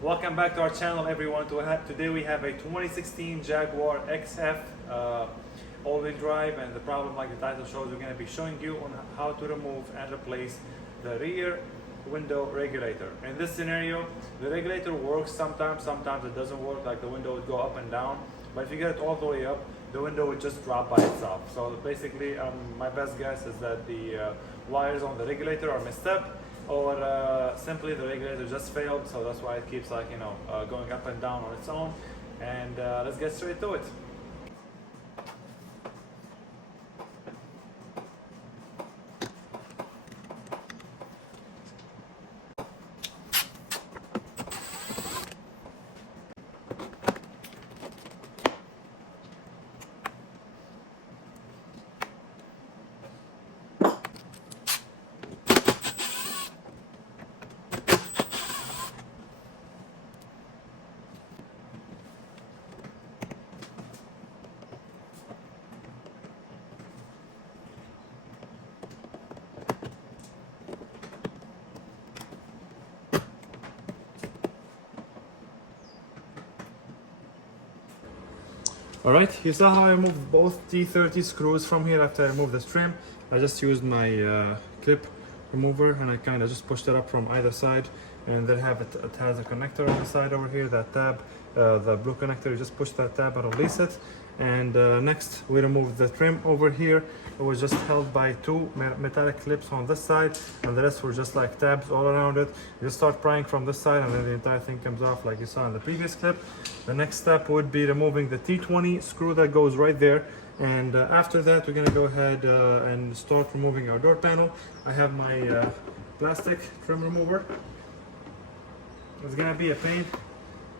Welcome back to our channel, everyone. Today we have a 2016 Jaguar XF all-wheel drive, and the problem, like the title shows, we're going to be showing you on how to remove and replace the rear window regulator. In this scenario, the regulator works sometimes it doesn't work, like the window would go up and down, but if you get it all the way up, the window would just drop by itself. So basically, my best guess is that the wires on the regulator are messed up, or simply the regulator just failed, so that's why it keeps going up and down on its own. And let's get straight to it. Alright, you saw how I removed both T30 screws from here after I removed this trim. I just used my clip remover and I kind of just pushed it up from either side, and then it has a connector on the side over here, that tab, the blue connector. You just push that tab and release it. And next we removed the trim over here. It was just held by two metallic clips on this side, and the rest were just like tabs all around it. You just start prying from this side and then the entire thing comes off like you saw in the previous clip. The next step would be removing the T20 screw that goes right there. And after that, we're gonna go ahead and start removing our door panel. I have my plastic trim remover. It's gonna be a pain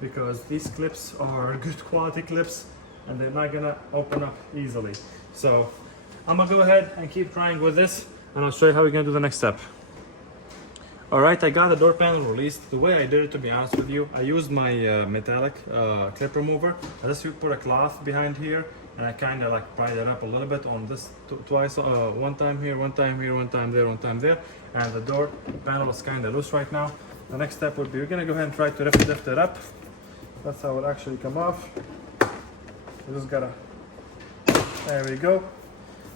because these clips are good quality clips and they're not gonna open up easily. So I'm gonna go ahead and keep trying with this, and I'll show you how we're gonna do the next step. All right, I got the door panel released. The way I did it, to be honest with you, I used my metallic clip remover. I just put a cloth behind here, and I kind of like pried it up a little bit on this twice, one time here, one time here, one time there, one time there, and the door panel is kind of loose right now. The next step would be, we're gonna go ahead and try to lift it up. That's how it actually come off. We just gotta, there we go.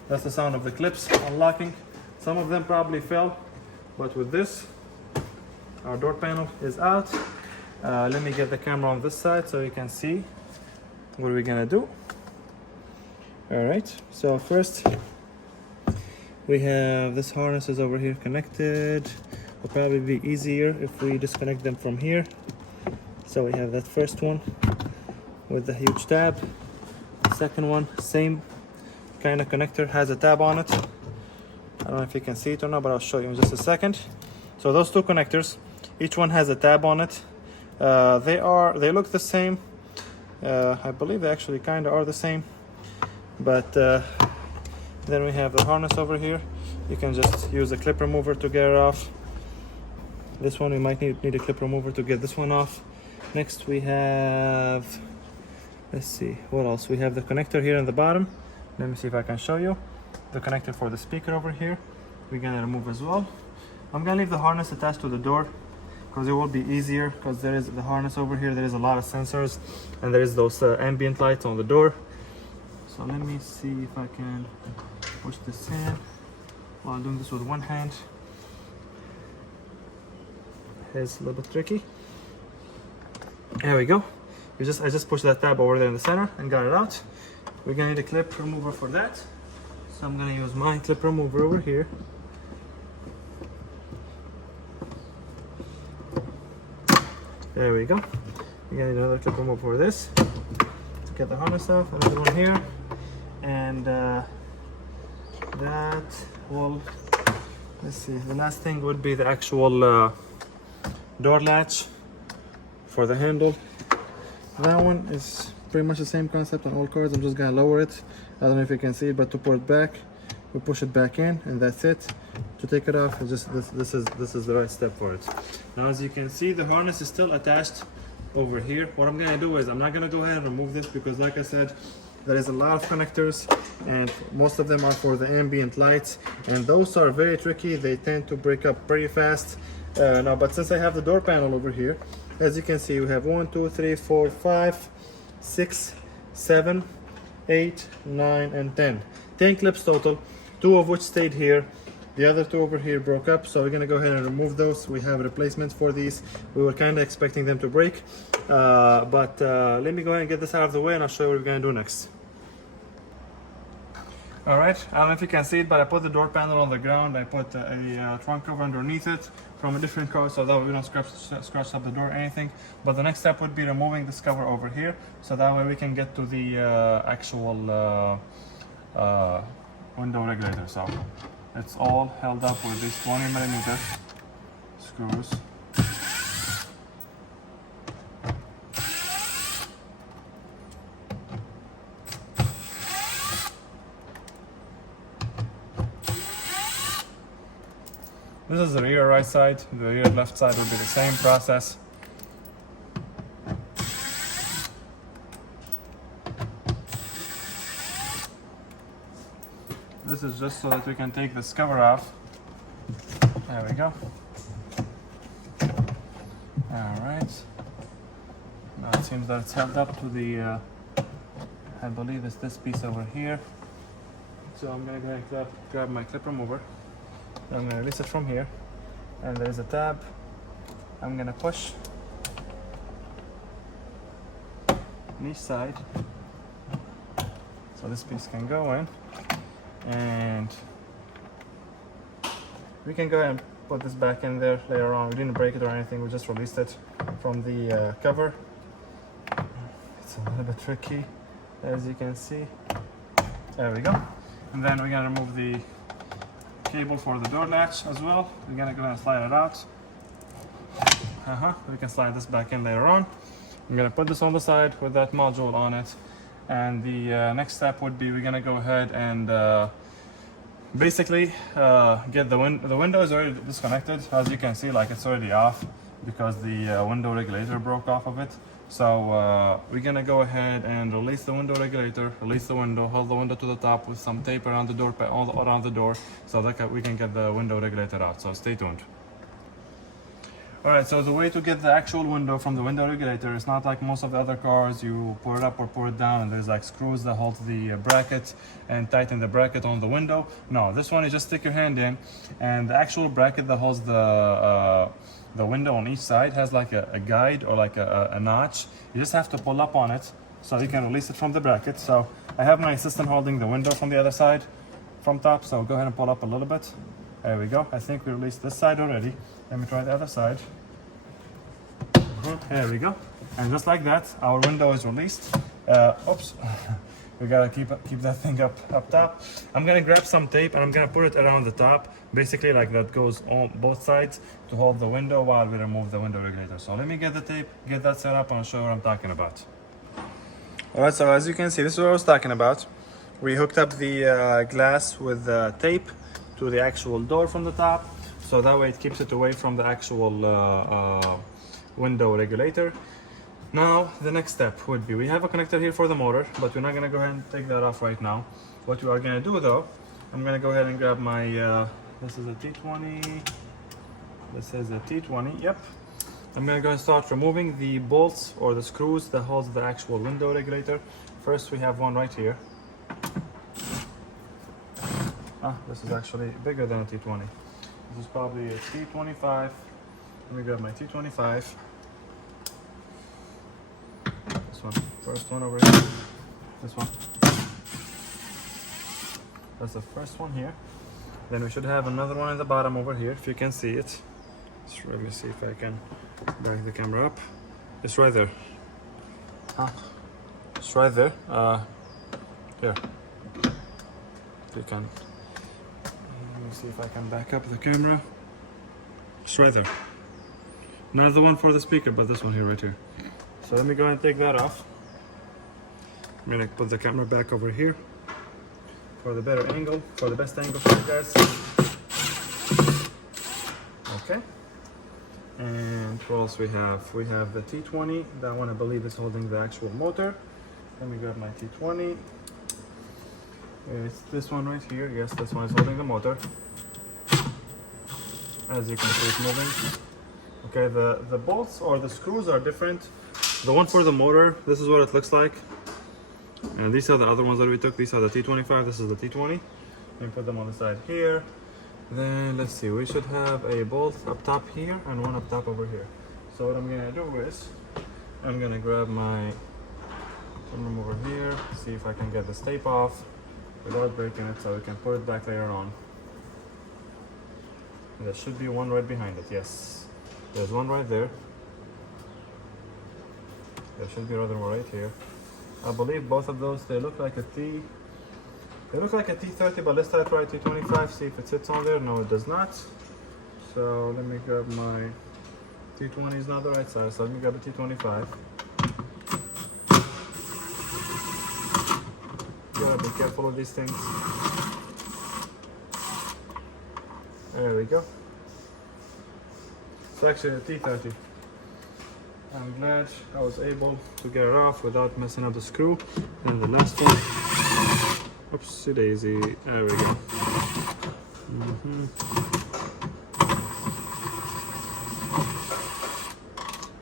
That's the sound of the clips unlocking. Some of them probably fell, but with this, our door panel is out. Let me get the camera on this side so you can see what we're gonna do. All right, so first we have this harness is over here connected. It'll probably be easier if we disconnect them from here. So we have that first one with the huge tab. Second one, same kind of connector, has a tab on it. I don't know if you can see it or not, but I'll show you in just a second. So those two connectors, each one has a tab on it. They look the same. I believe they actually kind of are the same. But then we have the harness over here. You can just use a clip remover to get it off. This one we might need a clip remover to get this one off. Next we have, let's see, what else? We have the connector here in the bottom. Let me see if I can show you. The connector for the speaker over here, we're gonna remove as well. I'm gonna leave the harness attached to the door because it will be easier, because there is the harness over here. There is a lot of sensors, and there is those ambient lights on the door. So let me see if I can push this in while doing this with one hand. It's a little bit tricky. There we go. I just pushed that tab over there in the center and got it out. We're gonna need a clip remover for that. So I'm gonna use my clip remover over here. There we go. We're gonna need another clip remover for this. To get the harness off, another one here. And that will, let's see, the last thing would be the actual door latch for the handle. That one is pretty much the same concept on all cars. I'm just gonna lower it. I don't know if you can see it, but to pull it back, we push it back in, and that's it. To take it off, it's just this is the right step for it. Now, as you can see, the harness is still attached over here. What I'm gonna do is, I'm not gonna go ahead and remove this because, like I said, there is a lot of connectors, and most of them are for the ambient lights, and those are very tricky. They tend to break up pretty fast. Now, but since I have the door panel over here, As you can see, we have 1, 2, 3, 4, 5, 6, 7, 8, 9, and 10. 10 clips total, 2 of which stayed here. The other 2 over here broke up, so we're gonna go ahead and remove those. We have replacements for these. We were kind of expecting them to break, but let me go ahead and get this out of the way, and I'll show you what we're gonna do next. All right, I don't know if you can see it, but I put the door panel on the ground. I put a trunk cover underneath it from a different car, so that way we don't scratch up the door or anything. But the next step would be removing this cover over here, so that way we can get to the actual window regulator. So it's all held up with these 20mm screws. This is the rear right side, the rear left side will be the same process. This is just so that we can take this cover off. There we go. Alright. Now it seems that it's held up to the, I believe it's this piece over here. So I'm going to go ahead and grab my clip remover. I'm going to release it from here, and there's a tab. I'm going to push on each side so this piece can go in, and we can go ahead and put this back in there later on. We didn't break it or anything, we just released it from the cover. It's a little bit tricky, as you can see. There we go. And then we're going to remove the cable for the door latch as well. We're gonna go ahead and slide it out. We can slide this back in later on. I'm gonna put this on the side with that module on it, and the next step would be we're gonna go ahead and basically get the window is already disconnected. As you can see, like it's already off because the window regulator broke off of it. So we're gonna go ahead and release the window regulator, release the window, hold the window to the top with some tape around the door, all around the door, so that we can get the window regulator out. So stay tuned. All right, so the way to get the actual window from the window regulator is not like most of the other cars. You pull it up or pull it down, and there's like screws that hold the bracket and tighten the bracket on the window. No, this one you just stick your hand in, and the actual bracket that holds the window on each side has like a guide or like a notch. You just have to pull up on it so you can release it from the bracket. So I have my assistant holding the window from the other side, from top. So go ahead and pull up a little bit. There we go. I think we released this side already. Let me try the other side. There we go. And just like that, our window is released. Oops. We gotta keep that thing up top. I'm gonna grab some tape and I'm gonna put it around the top, basically like that goes on both sides to hold the window while we remove the window regulator. So let me get the tape, get that set up, and I'll show you what I'm talking about. All right, so as you can see, this is what I was talking about. We hooked up the glass with tape to the actual door from the top, so that way it keeps it away from the actual window regulator. Now, the next step would be, we have a connector here for the motor, but we're not gonna go ahead and take that off right now. What we are gonna do though, I'm gonna go ahead and grab my, this is a T20, this is a T20, yep. I'm gonna go and start removing the bolts or the screws that holds the actual window regulator. First, we have one right here. This is actually bigger than a T20. This is probably a T25. Let me grab my T25. This one, first one over here. This one. That's the first one here. Then we should have another one in the bottom over here, if you can see it. Let me see if I can back the camera up. It's right there. It's right there. Here. You can. Let me see if I can back up the camera. It's right there. Not the one for the speaker, but this one here, right here. So let me go ahead and take that off. I'm gonna put the camera back over here for the better angle, for the best angle for you guys. Okay. And what else we have? We have the T20. That one I believe is holding the actual motor. Let me grab my T20. It's this one right here. Yes, this one is holding the motor. As you can see, it's moving. Okay, the bolts or the screws are different. The one for the motor, this is what it looks like. And these are the other ones that we took. These are the T25, this is the T20. You put them on the side here. Then let's see, we should have a bolt up top here and one up top over here. So what I'm gonna do is, I'm gonna grab my trim over here, see if I can get this tape off without breaking it so we can put it back later on. And there should be one right behind it, yes. There's one right there. There should be another one right here. I believe both of those, they look like a T30, but let's try T25, see if it sits on there. No, it does not. So let me grab my T20 is not the right size, so let me grab a T25. Gotta be careful with these things. There we go. It's actually a T30. I'm glad I was able to get it off without messing up the screw. And the last one, oopsie daisy, there we go.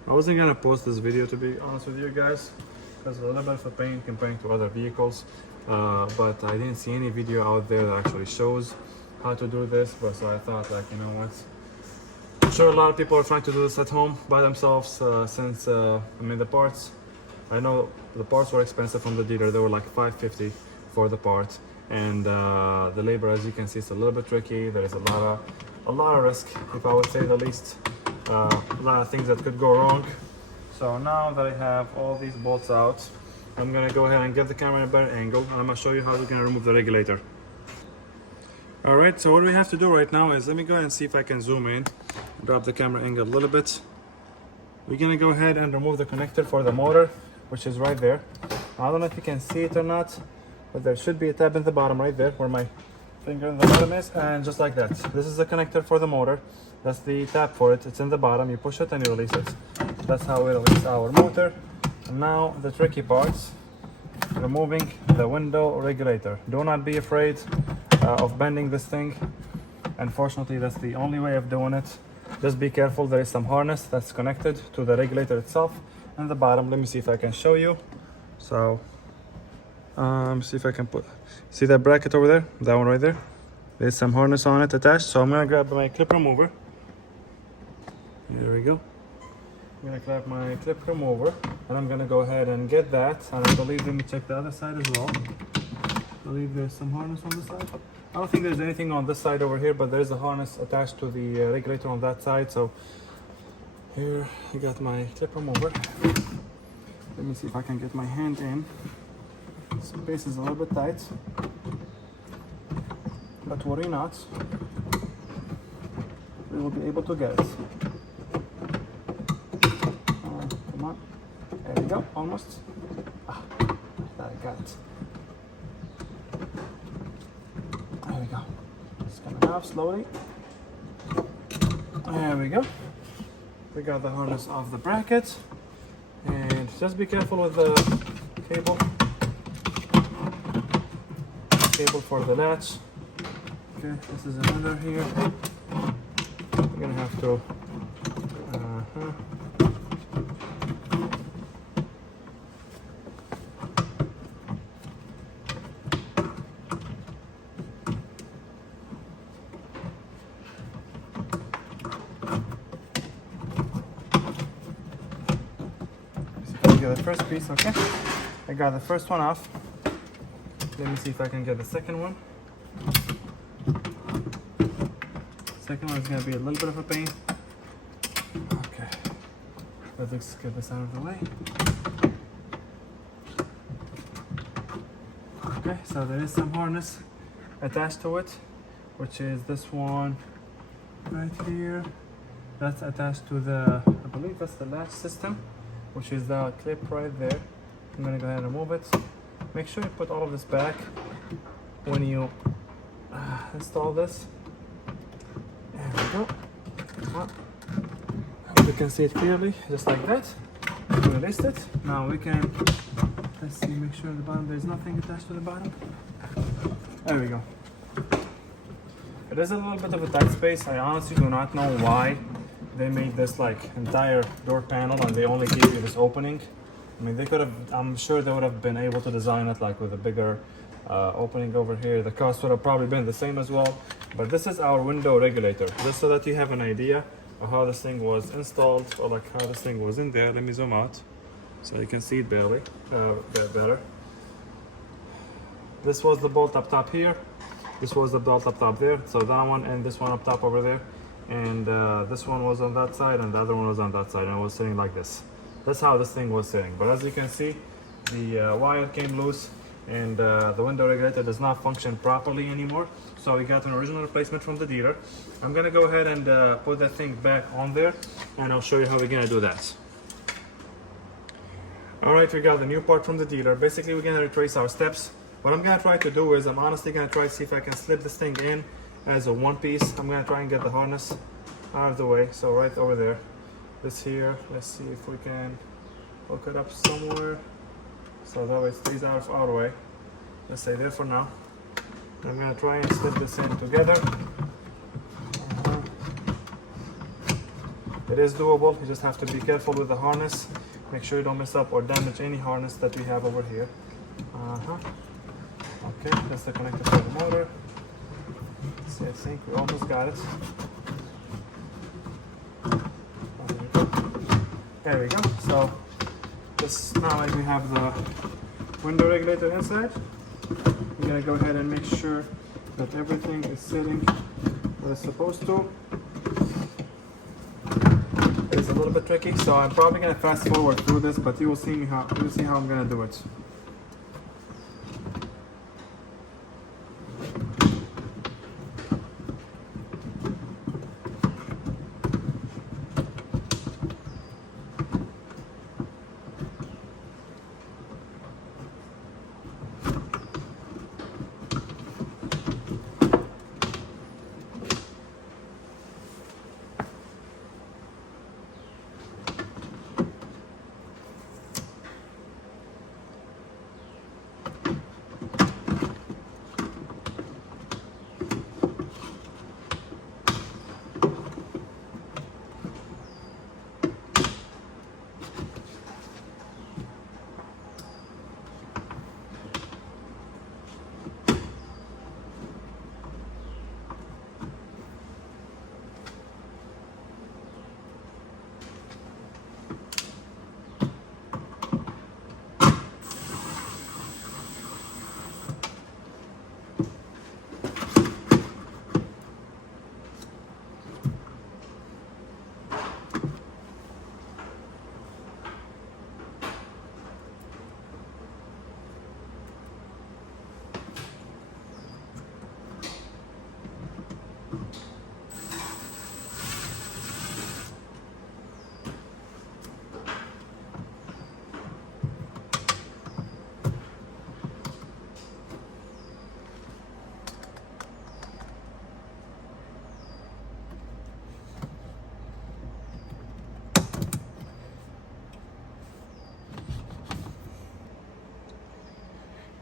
I wasn't gonna post this video, to be honest with you guys, because of a little bit of a pain comparing to other vehicles, but I didn't see any video out there that actually shows how to do this. But so I thought, like, you know what, I'm sure a lot of people are trying to do this at home by themselves, since I mean, the parts, I know the parts were expensive from the dealer. They were like $550 for the part, and the labor, as you can see, is a little bit tricky. There is a lot of risk, if I would say the least. A lot of things that could go wrong. So now that I have all these bolts out, I'm gonna go ahead and get the camera in a better angle, and I'm gonna show you how we're gonna remove the regulator. All right, so what we have to do right now is, let me go ahead and see if I can zoom in, drop the camera angle a little bit. We're gonna go ahead and remove the connector for the motor, which is right there. I don't know if you can see it or not, but there should be a tab in the bottom right there where my finger in the bottom is, and just like that. This is the connector for the motor. That's the tab for it. It's in the bottom. You push it and you release it. That's how we release our motor. And now the tricky parts, removing the window regulator. Do not be afraid of bending this thing. Unfortunately, that's the only way of doing it. Just be careful. There is some harness that's connected to the regulator itself in the bottom. Let me see if I can show you. So see if I can see that bracket over there, that one right there. There's some harness on it attached. So I'm gonna grab my clip remover. There we go. I'm gonna grab my clip remover, and I'm gonna go ahead and get that. And I believe, let me check the other side as well. I believe there's some harness on the side. I don't think there's anything on this side over here, but there is a harness attached to the regulator on that side. So here I got my clip remover. Let me see if I can get my hand in. Space is a little bit tight, but worry not, we will be able to get it. Come on, there we go, almost. I thought I got it. There we go. It's coming out slowly. There we go. We got the harness off the bracket, and just be careful with the cable. Cable for the latch. Okay, this is another here. We're gonna have to get the first piece. Okay, I got the first one off. Let me see if I can get the second one. Second one is going to be a little bit of a pain. Okay, let's get this out of the way. Okay, so there is some harness attached to it, which is this one right here. That's attached to the, I believe that's the latch system, which is the clip right there. I'm going to go ahead and remove it. Make sure you put all of this back when you install this. There we go. You can see it clearly, just like that. We released it. Now we can, let's see, make sure at the bottom there's nothing attached to the bottom. There we go. It is a little bit of a tight space. I honestly do not know why they made this like entire door panel and they only gave you this opening. I mean, they could have, I'm sure they would have been able to design it like with a bigger opening over here. The cost would have probably been the same as well. But this is our window regulator, just so that you have an idea of how this thing was installed, or like how this thing was in there. Let me zoom out so you can see it barely, better. This was the bolt up top here. This was the bolt up top there. So that one and this one up top over there. And this one was on that side and the other one was on that side, and it was sitting like this. That's how this thing was sitting. But as you can see, the wire came loose, and the window regulator does not function properly anymore. So we got an original replacement from the dealer. I'm gonna go ahead and put that thing back on there, and I'll show you how we're gonna do that. All right, we got the new part from the dealer. Basically, we're gonna retrace our steps. What I'm gonna try to do is, I'm honestly gonna try to see if I can slip this thing in as a one piece. I'm gonna try and get the harness out of the way. So right over there, this here, let's see if we can hook it up somewhere so that way it stays out of our way. Let's stay there for now. I'm gonna try and slip this in together. It is doable. You just have to be careful with the harness. Make sure you don't mess up or damage any harness that we have over here. Okay, that's the connector for the motor. See, I think we almost got it. There we go. So this, now that we have the window regulator inside, we're gonna go ahead and make sure that everything is sitting where it's supposed to. It's a little bit tricky, so I'm probably gonna fast forward through this, but you will see how I'm gonna do it.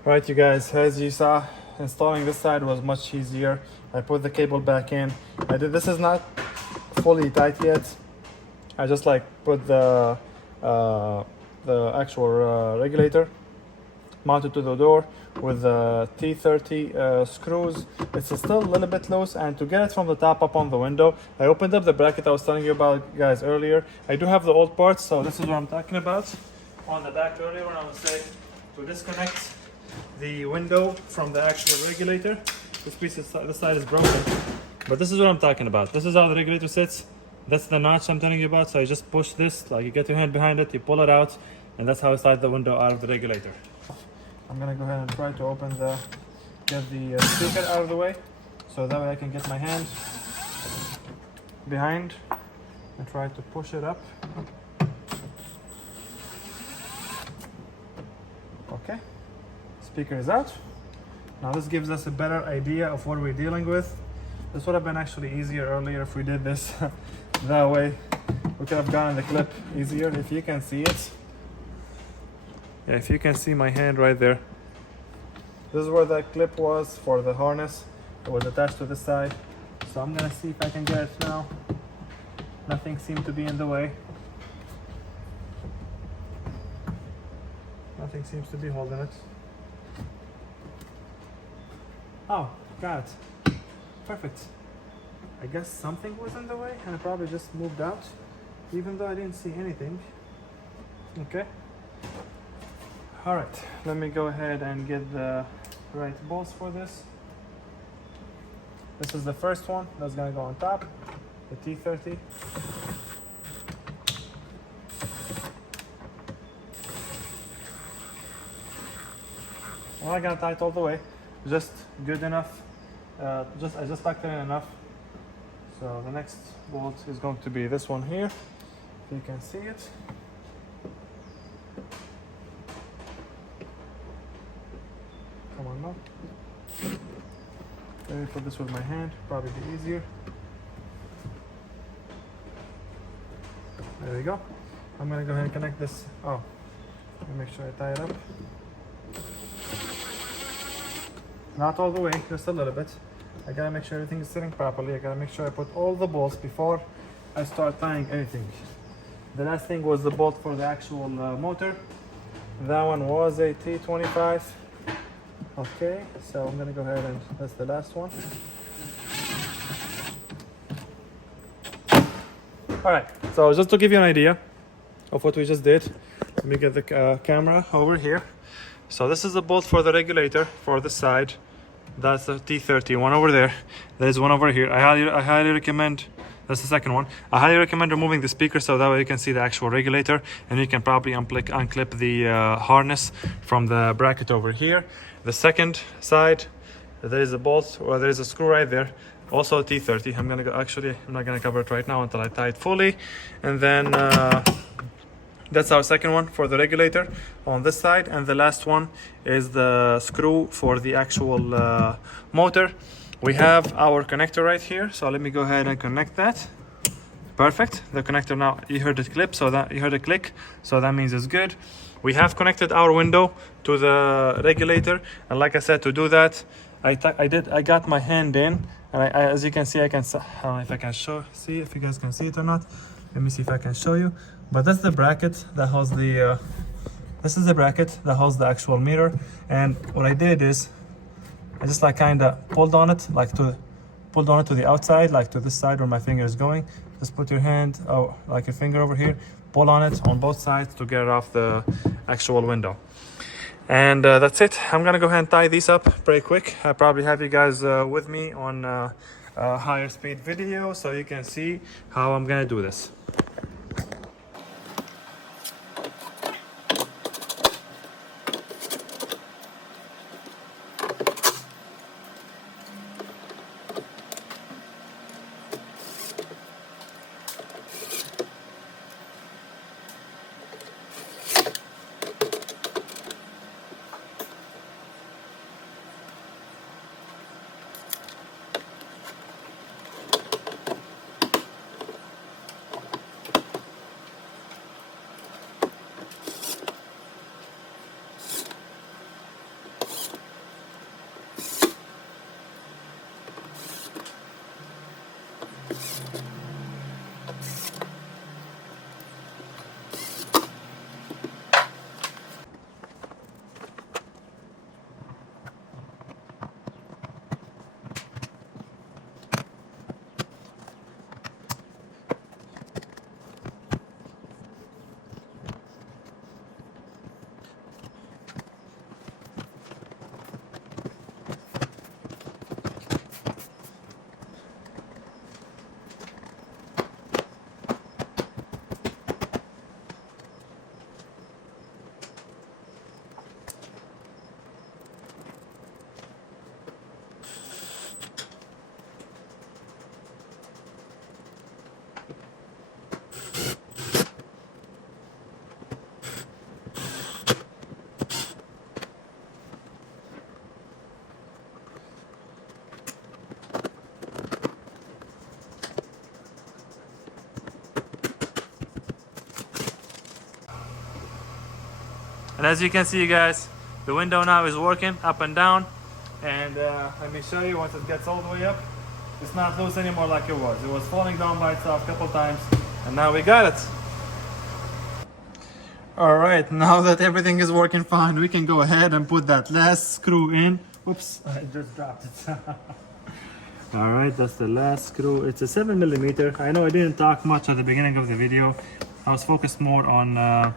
Right, you guys, as you saw, installing this side was much easier. I put the cable back in. This is not fully tight yet. I just like put the actual regulator mounted to the door with the T30 screws. It's still a little bit loose, and to get it from the top up on the window, I opened up the bracket I was telling you about, guys, earlier. I do have the old parts, so this is what I'm talking about. On the back earlier when I was saying to disconnect the window from the actual regulator. This piece is, this side is broken, but this is what I'm talking about. This is how the regulator sits. That's the notch I'm telling you about. So you just push this, like you get your hand behind it, you pull it out, and that's how I slide the window out of the regulator. I'm gonna go ahead and try to get the speaker out of the way, so that way I can get my hand behind and try to push it up. Okay. Speaker is out. Now this gives us a better idea of what we're dealing with. This would have been actually easier earlier if we did this that way. We could have gotten the clip easier. If you can see it. Yeah, if you can see my hand right there. This is where the clip was for the harness. It was attached to this side. So I'm gonna see if I can get it now. Nothing seemed to be in the way. Nothing seems to be holding it. Oh, got it. Perfect. I guess something was in the way and it probably just moved out, even though I didn't see anything. Okay. All right, let me go ahead and get the right bolts for this. This is the first one that's gonna go on top, the T30. I'm not gonna tie it all the way, just good enough. I just tucked it in enough. So the next bolt is going to be this one here. If you can see it. Come on now. Let me put this with my hand, probably be easier. There we go. I'm gonna go ahead and connect this. Oh, let me make sure I tie it up. Not all the way, just a little bit. I gotta make sure everything is sitting properly. I gotta make sure I put all the bolts before I start tying anything. The last thing was the bolt for the actual motor. That one was a T25. Okay, so I'm gonna go ahead and that's the last one. All right, so just to give you an idea of what we just did, let me get the camera over here. So this is the bolt for the regulator for the side. That's the T30 one over there. There's one over here. I highly recommend. That's the second one. I highly recommend removing the speaker so that way you can see the actual regulator, and you can probably unclip the harness from the bracket over here. The second side, there is a bolt, or there is a screw right there. Also T30. I'm not gonna cover it right now until I tie it fully, and then that's our second one for the regulator on this side, and the last one is the screw for the actual motor. We have our connector right here, so let me go ahead and connect that. Perfect. The connector now, you heard it clip, so that you heard it click, so that means it's good. We have connected our window to the regulator, and like I said, to do that, I got my hand in, and as you can see, I don't know if I can see if you guys can see it or not. Let me see if I can show you. But that's the bracket that holds the. This is the bracket that holds the actual mirror, and what I did is, I just like kind of pulled on it to the outside, like to this side where my finger is going. Just put your hand, like your finger over here, pull on it on both sides to get it off the actual window. And that's it. I'm gonna go ahead and tie these up pretty quick. I probably have you guys with me on a higher speed video so you can see how I'm gonna do this. And as you can see, guys, the window now is working up and down. And let me show you, once it gets all the way up, it's not loose anymore like it was. It was falling down by itself a couple times. And now we got it. All right, now that everything is working fine, we can go ahead and put that last screw in. Oops, I just dropped it. All right, that's the last screw. It's a 7mm. I know I didn't talk much at the beginning of the video. I was focused more on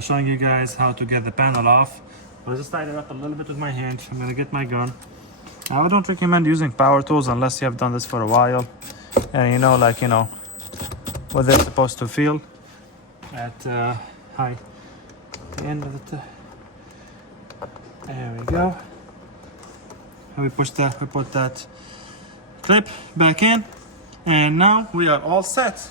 showing you guys how to get the panel off. But I just tied it up a little bit with my hand. I'm gonna get my gun. Now, I don't recommend using power tools unless you have done this for a while. And you know, like, you know, what they're supposed to feel at the end of it. There we go. And we put that clip back in, and now we are all set.